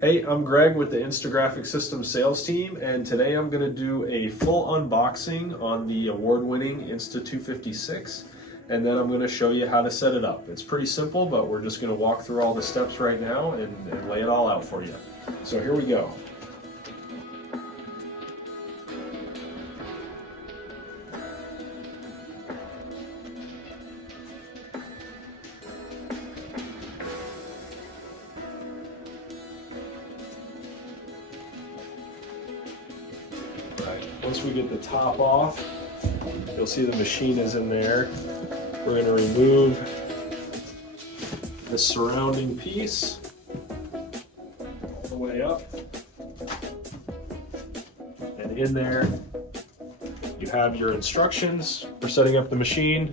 Hey, I'm Greg with the Insta Graphic Systems sales team, and today I'm going to do a full unboxing on the award-winning Insta 256, and then I'm going to show you how to set it up. It's pretty simple, but we're just going to walk through all the steps right now and lay it all out for you. So here we go. Once we get the top off, you'll see the machine is in there. We're going to remove the surrounding piece all the way up. And in there, you have your instructions for setting up the machine,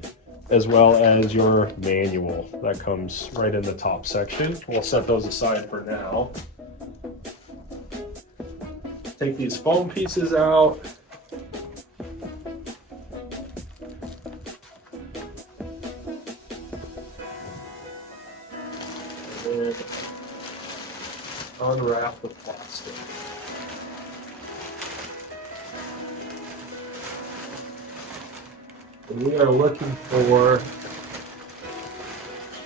as well as your manual that comes right in the top section. We'll set those aside for now. Take these foam pieces out. And unwrap the plastic. And we are looking for,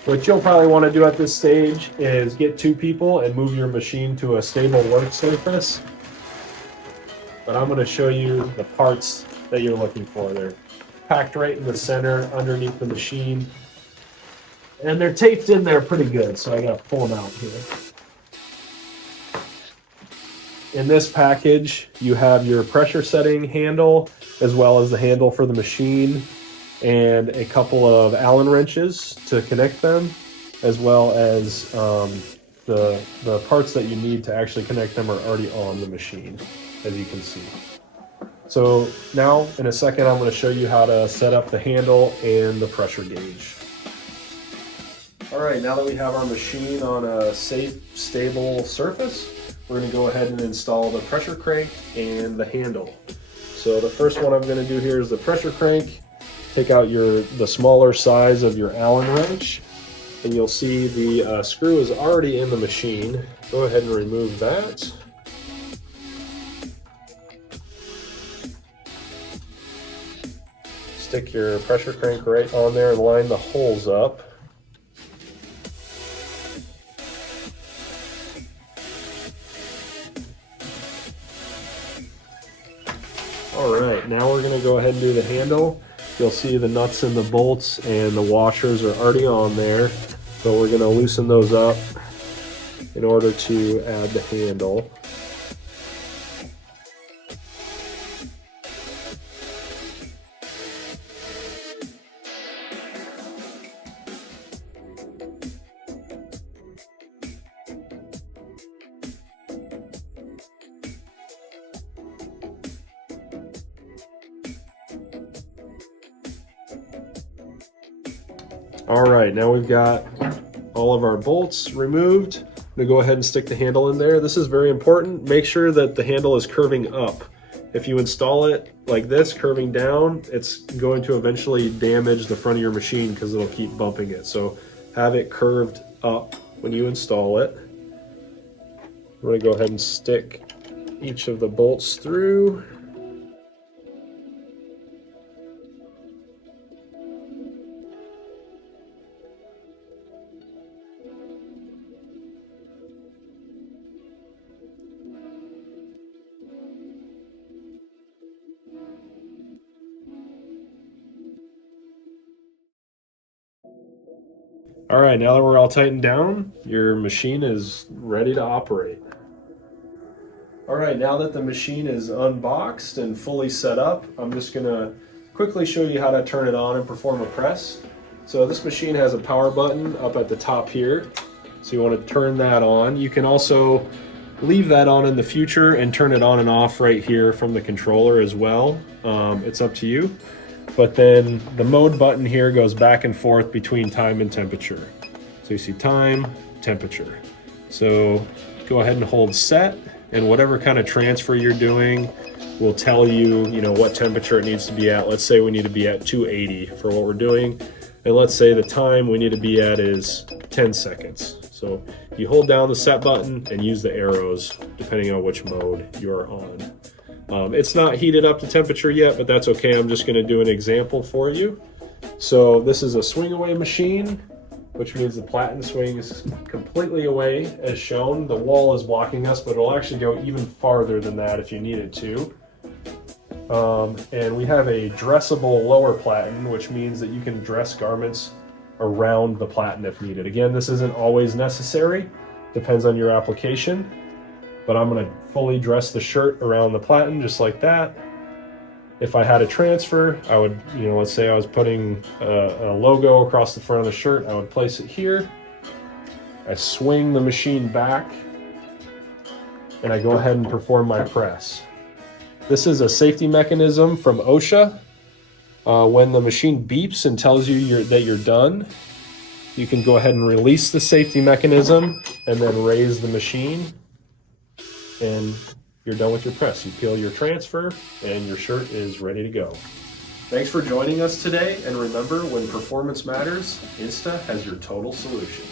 what you'll probably want to do at this stage is get two people and move your machine to a stable work surface. But I'm going to show you the parts that you're looking for. They're packed right in the center underneath the machine. And they're taped in there pretty good, so I got to pull them out here. In this package, you have your pressure setting handle, as well as the handle for the machine, and a couple of Allen wrenches to connect them, as well as the parts that you need to actually connect them are already on the machine, as you can see. So now, in a second, I'm going to show you how to set up the handle and the pressure gauge. All right, now that we have our machine on a safe, stable surface, we're going to go ahead and install the pressure crank and the handle. So the first one I'm going to do here is the pressure crank. Take out the smaller size of your Allen wrench, and you'll see the screw is already in the machine. Go ahead and remove that. Stick your pressure crank right on there and line the holes up. All right, now we're going to go ahead and do the handle. You'll see the nuts and the bolts and the washers are already on there. So we're going to loosen those up in order to add the handle. All right, now we've got all of our bolts removed. I'm gonna go ahead and stick the handle in there. This is very important. Make sure that the handle is curving up. If you install it like this, curving down, it's going to eventually damage the front of your machine because it'll keep bumping it. So have it curved up when you install it. I'm gonna go ahead and stick each of the bolts through. All right, now that we're all tightened down, your machine is ready to operate. All right, now that the machine is unboxed and fully set up, I'm just gonna quickly show you how to turn it on and perform a press. So this machine has a power button up at the top here. So you wanna turn that on. You can also leave that on in the future and turn it on and off right here from the controller as well. It's up to you. But then the mode button here goes back and forth between time and temperature. So you see time, temperature. So go ahead and hold set, and whatever kind of transfer you're doing will tell you, what temperature it needs to be at. Let's say we need to be at 280 for what we're doing. And let's say the time we need to be at is 10 seconds. So You hold down the set button and use the arrows depending on which mode you're on. It's not heated up to temperature yet, but that's okay. I'm just going to do an example for you. So this is a swing away machine, which means the platen swing is completely away as shown. The wall is blocking us, but it'll actually go even farther than that if you need it to. And we have a dressable lower platen, which means that you can dress garments around the platen if needed. Again, this isn't always necessary, depends on your application, but I'm going to fully dress the shirt around the platen just like that. If I had a transfer, I would, let's say I was putting a logo across the front of the shirt, I would place it here. I swing the machine back and I go ahead and perform my press. This is a safety mechanism from OSHA. When the machine beeps and tells you that you're done, you can go ahead and release the safety mechanism and then raise the machine, and you're done with your press. You peel your transfer and your shirt is ready to go. Thanks for joining us today, and remember, when performance matters, Insta has your total solution.